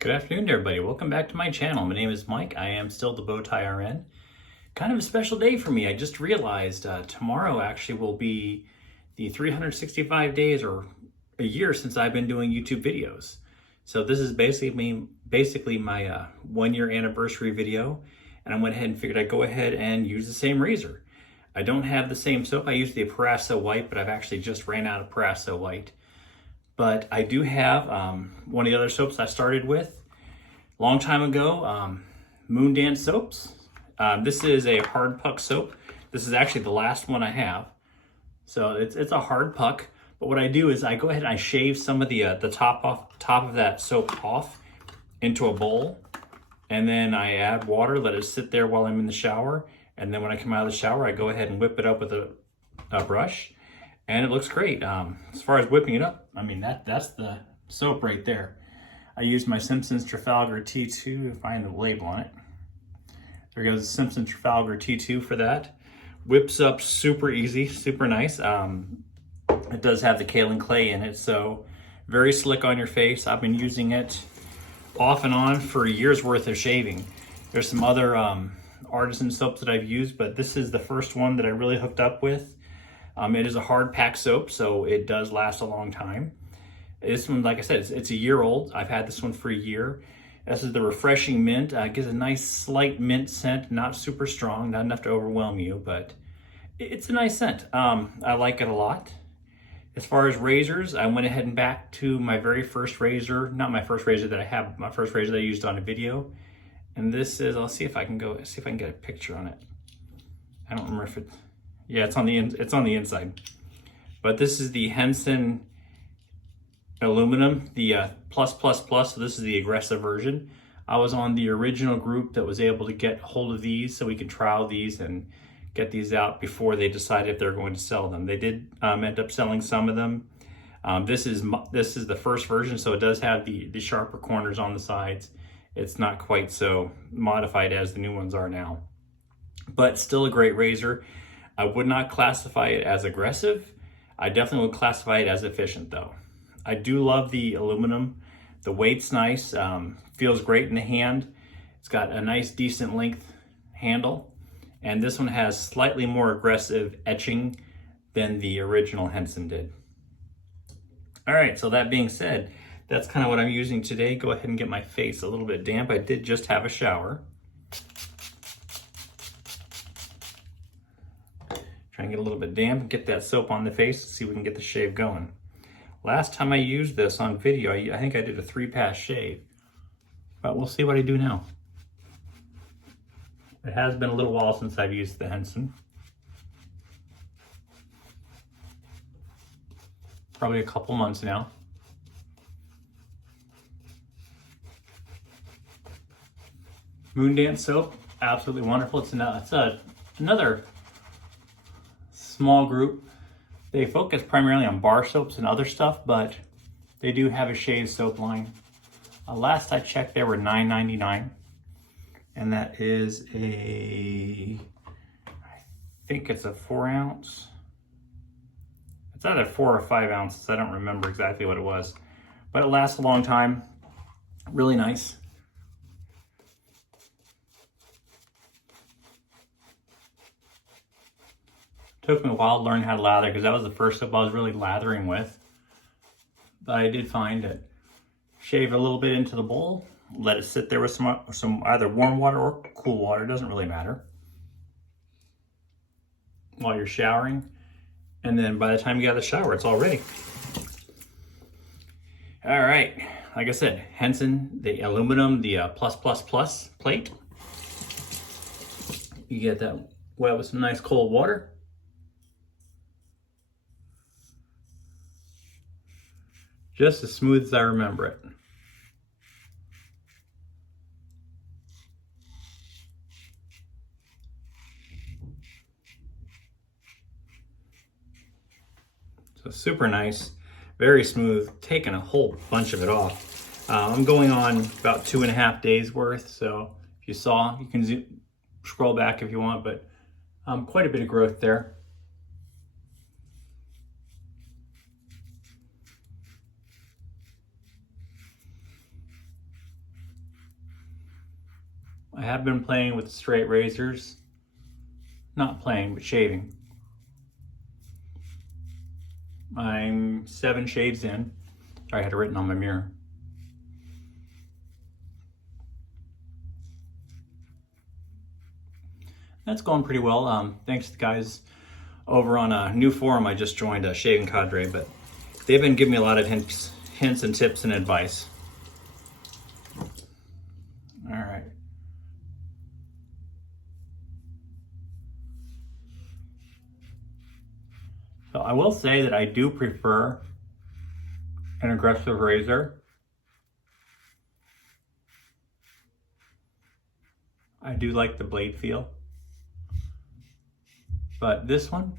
Good afternoon, everybody. Welcome back to my channel. My name is Mike. I am still the Bowtie RN. Kind of a special day for me. I just realized tomorrow actually will be the 365 days or a year since I've been doing YouTube videos. So this is basically my 1 year anniversary video, and I went ahead and figured I'd go ahead and use the same razor. I don't have the same soap. I use the Parasso White, but I've actually just ran out of Parasso White. But I do have one of the other soaps I started with a long time ago, MoonDance soaps. This is a hard puck soap. This is actually the last one I have. So it's a hard puck. But what I do is I go ahead and I shave some of the top of that soap off into a bowl. And then I add water, let it sit there while I'm in the shower. And then when I come out of the shower, I go ahead and whip it up with a brush. And it looks great. As far as whipping it up, I mean, that's the soap right there. I used my Simpson's Trafalgar T2 to find the label on it. There goes Simpson's Trafalgar T2 for that. Whips up super easy, super nice. It does have the kaolin clay in it, so very slick on your face. I've been using it off and on for a year's worth of shaving. There's some other artisan soaps that I've used, but this is the first one that I really hooked up with. It is a hard pack soap, so it does last a long time. This one, like I said, it's a year old. I've had this one for a year. This is the Refreshing Mint. It gives a nice slight mint scent, not super strong, not enough to overwhelm you, but it's a nice scent. I like it a lot. As far as razors, I went ahead and back to my very first razor, not my first razor that I have, my first razor that I used on a video. And this is, I'll see if I can get a picture on it. I don't remember if it's, yeah, it's on the inside. But this is the Henson aluminum, the plus, so this is the aggressive version. I was on the original group that was able to get hold of these so we could trial these and get these out before they decided if they're going to sell them. They did end up selling some of them. This is the first version, so it does have the sharper corners on the sides. It's not quite so modified as the new ones are now, but still a great razor. I would not classify it as aggressive. I definitely would classify it as efficient though. I do love the aluminum. The weight's nice, feels great in the hand. It's got a nice decent length handle. And this one has slightly more aggressive etching than the original Henson did. All right, so that being said, that's kind of what I'm using today. Go ahead and get my face a little bit damp. I did just have a shower. Try and get a little bit damp, get that soap on the face, see if we can get the shave going. Last time I used this on video, I think I did a 3-pass shave, but we'll see what I do now. It has been a little while since I've used the Henson. Probably a couple months now. MoonDance soap, absolutely wonderful. It's another small group. They focus primarily on bar soaps and other stuff, but they do have a shave soap line. Last I checked, they were $9.99, and that is I think it's a 4 ounce. It's either 4 or 5 ounces. I don't remember exactly what it was, but it lasts a long time. Really nice. Took me a while to learn how to lather because that was the first soap I was really lathering with. But I did find it. Shave a little bit into the bowl, let it sit there with some either warm water or cool water, doesn't really matter, while you're showering. And then by the time you get out of the shower, it's all ready. All right, like I said, Henson, the aluminum, the plus plate. You get that wet with some nice cold water. Just as smooth as I remember it. So super nice, very smooth, taking a whole bunch of it off. I'm going on about 2.5 days worth, so if you saw, you can scroll back if you want, but quite a bit of growth there. I have been playing with straight razors. Not playing, but shaving. I'm 7 shaves in. I had it written on my mirror. That's going pretty well. Thanks to the guys over on a new forum I just joined, a Shaving Cadre, but they've been giving me a lot of hints and tips and advice. All right. So I will say that I do prefer an aggressive razor. I do like the blade feel. But this one,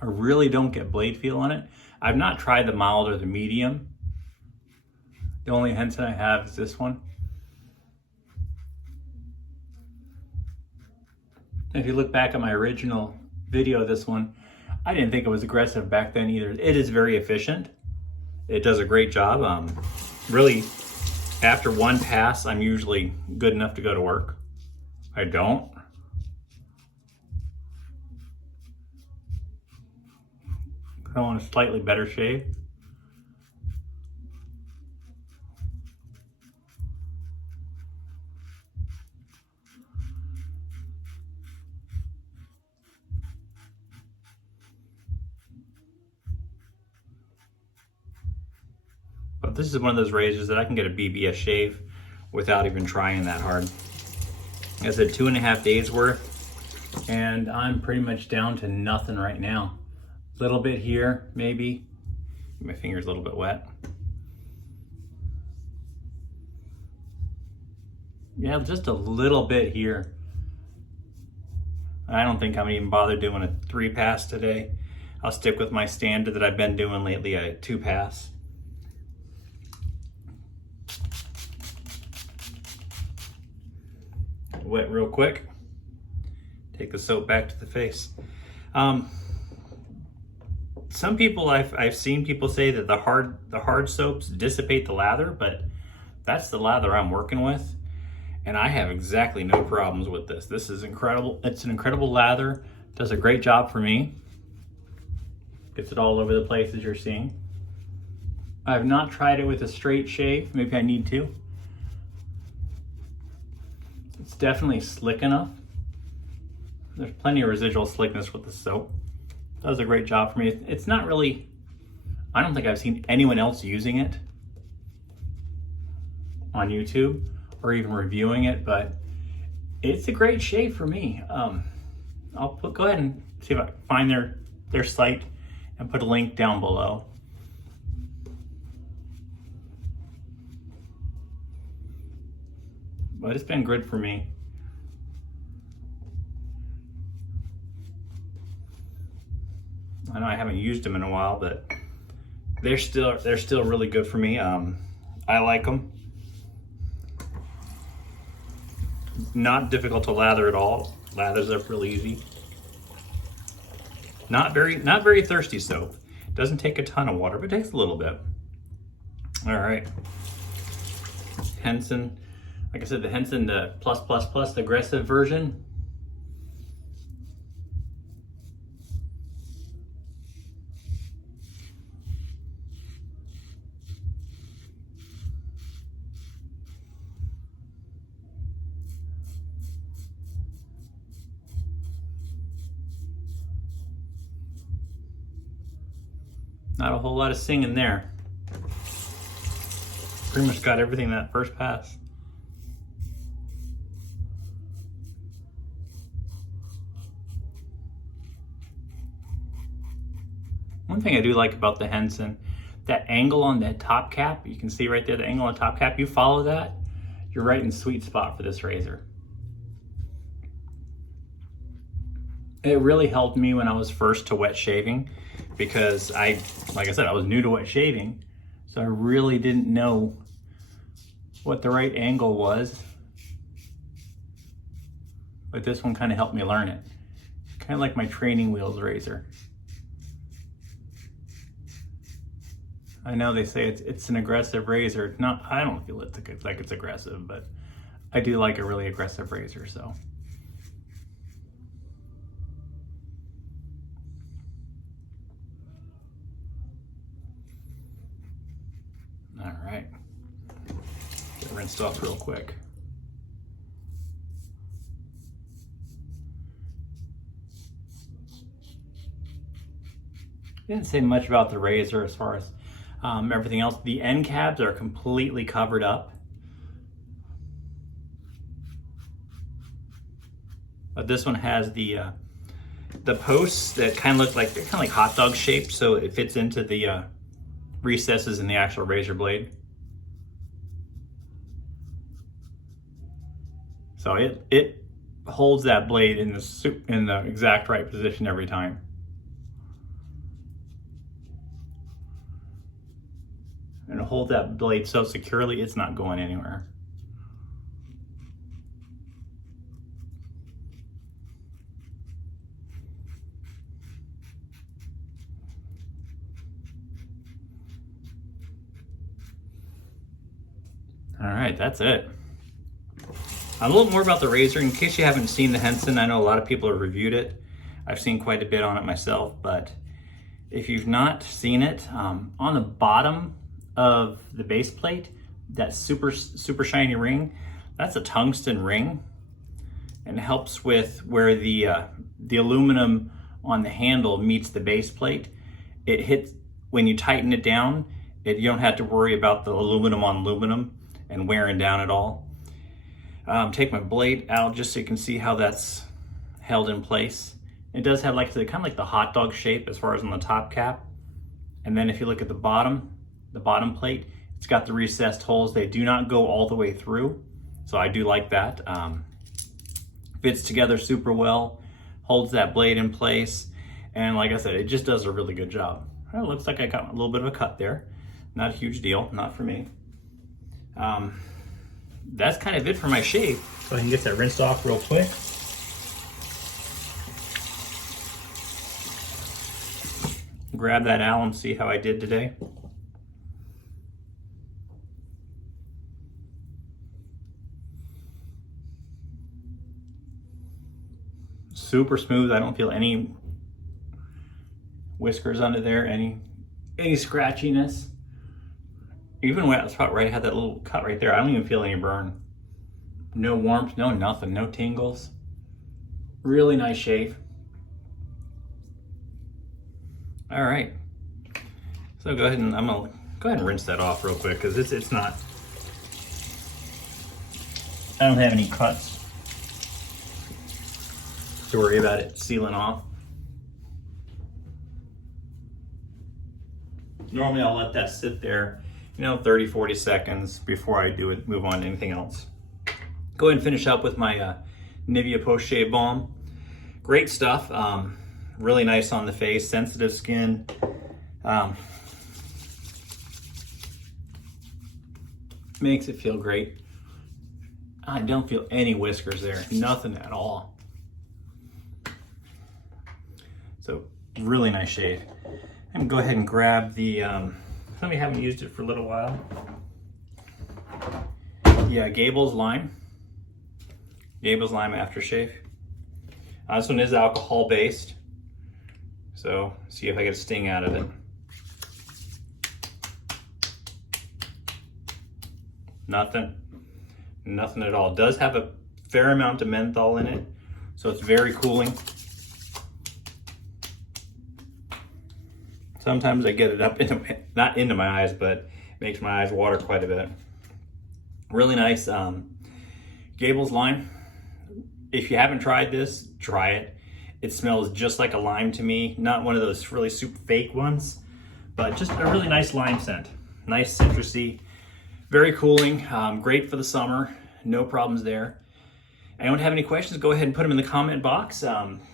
I really don't get blade feel on it. I've not tried the mild or the medium. The only Henson I have is this one. If you look back at my original video, this one, I didn't think it was aggressive back then either. It is very efficient. It does a great job. Really, after one pass, I'm usually good enough to go to work. I don't. I want a slightly better shave. But this is one of those razors that I can get a BBS shave without even trying that hard. I said 2.5 days worth, and I'm pretty much down to nothing right now. A little bit here, maybe. My finger's a little bit wet. Yeah, just a little bit here. I don't think I'm even bothered doing a 3-pass today. I'll stick with my standard that I've been doing lately, a 2-pass. Wet real quick. Take the soap back to the face. Some people I've seen people say that the hard soaps dissipate the lather, but that's the lather I'm working with, and I have exactly no problems with this. This is incredible. It's an incredible lather. Does a great job for me. Gets it all over the place as you're seeing. I have not tried it with a straight shave. Maybe I need to. It's definitely slick enough. There's plenty of residual slickness with the soap. Does a great job for me. It's not really, I don't think I've seen anyone else using it on YouTube or even reviewing it, but it's a great shave for me. I'll go ahead and see if I can find their site and put a link down below. But it's been good for me. I know I haven't used them in a while, but they're still really good for me. I like them. Not difficult to lather at all. Lathers up really easy. Not very thirsty soap. Doesn't take a ton of water, but it takes a little bit. All right. Henson, like I said, the Henson, the plus, the aggressive version. Not a whole lot of singing there. Pretty much got everything that first pass. One thing I do like about the Henson, that angle on that top cap, you can see right there, the angle on the top cap, you follow that, you're right in the sweet spot for this razor. It really helped me when I was first to wet shaving, because like I said, I was new to wet shaving, so I really didn't know what the right angle was. But this one kind of helped me learn it. Kind of like my training wheels razor. I know they say it's an aggressive razor. It's not, I don't feel like it's aggressive, but I do like a really aggressive razor, so. All right, get rinsed off real quick. Didn't say much about the razor as far as everything else. The end cabs are completely covered up. But this one has the posts that kind of look like, they're kind of like hot dog shaped, so it fits into the recesses in the actual razor blade. So it holds that blade in the exact right position every time. And it holds that blade so securely it's not going anywhere. All right, that's it. A little more about the razor, in case you haven't seen the Henson. I know a lot of people have reviewed it. I've seen quite a bit on it myself, but if you've not seen it, on the bottom of the base plate, that super shiny ring, that's a tungsten ring, and it helps with where the aluminum on the handle meets the base plate. It hits, when you tighten it down, you don't have to worry about the aluminum on aluminum and wearing down at all. Take my blade out just so you can see how that's held in place. It does have like kind of like the hot dog shape as far as on the top cap. And then if you look at the bottom plate, it's got the recessed holes. They do not go all the way through. So I do like that. Fits together super well, holds that blade in place. And like I said, it just does a really good job. Well, it looks like I got a little bit of a cut there. Not a huge deal, not for me. That's kind of it for my shave. So I can get that rinsed off real quick. Grab that alum, see how I did today. Super smooth. I don't feel any whiskers under there, any scratchiness. Even when I was right, I had that little cut right there. I don't even feel any burn. No warmth, no nothing, no tingles. Really nice shave. All right. So go ahead and I'm gonna go ahead and rinse that off real quick because it's not. I don't have any cuts to worry about it sealing off. Normally I'll let that sit there, 30, 40 seconds before I move on to anything else. Go ahead and finish up with my Nivea Post Shave Balm. Great stuff. Really nice on the face, sensitive skin. Makes it feel great. I don't feel any whiskers there, nothing at all. So really nice shave. I'm gonna go ahead and grab the, some of you haven't used it for a little while. Yeah, Gables Lime aftershave. This one is alcohol based. So see if I get a sting out of it. Nothing at all. It does have a fair amount of menthol in it, so it's very cooling. Sometimes I get it up not into my eyes, but it makes my eyes water quite a bit. Really nice Gables Lime. If you haven't tried this, try it. It smells just like a lime to me. Not one of those really super fake ones, but just a really nice lime scent. Nice citrusy, very cooling, great for the summer. No problems there. Anyone have any questions, go ahead and put them in the comment box.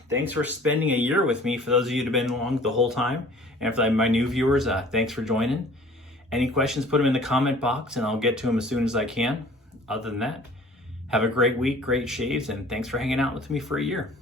Thanks for spending a year with me, for those of you that have been along the whole time. And for my new viewers, thanks for joining. Any questions, put them in the comment box and I'll get to them as soon as I can. Other than that, have a great week, great shaves, and thanks for hanging out with me for a year.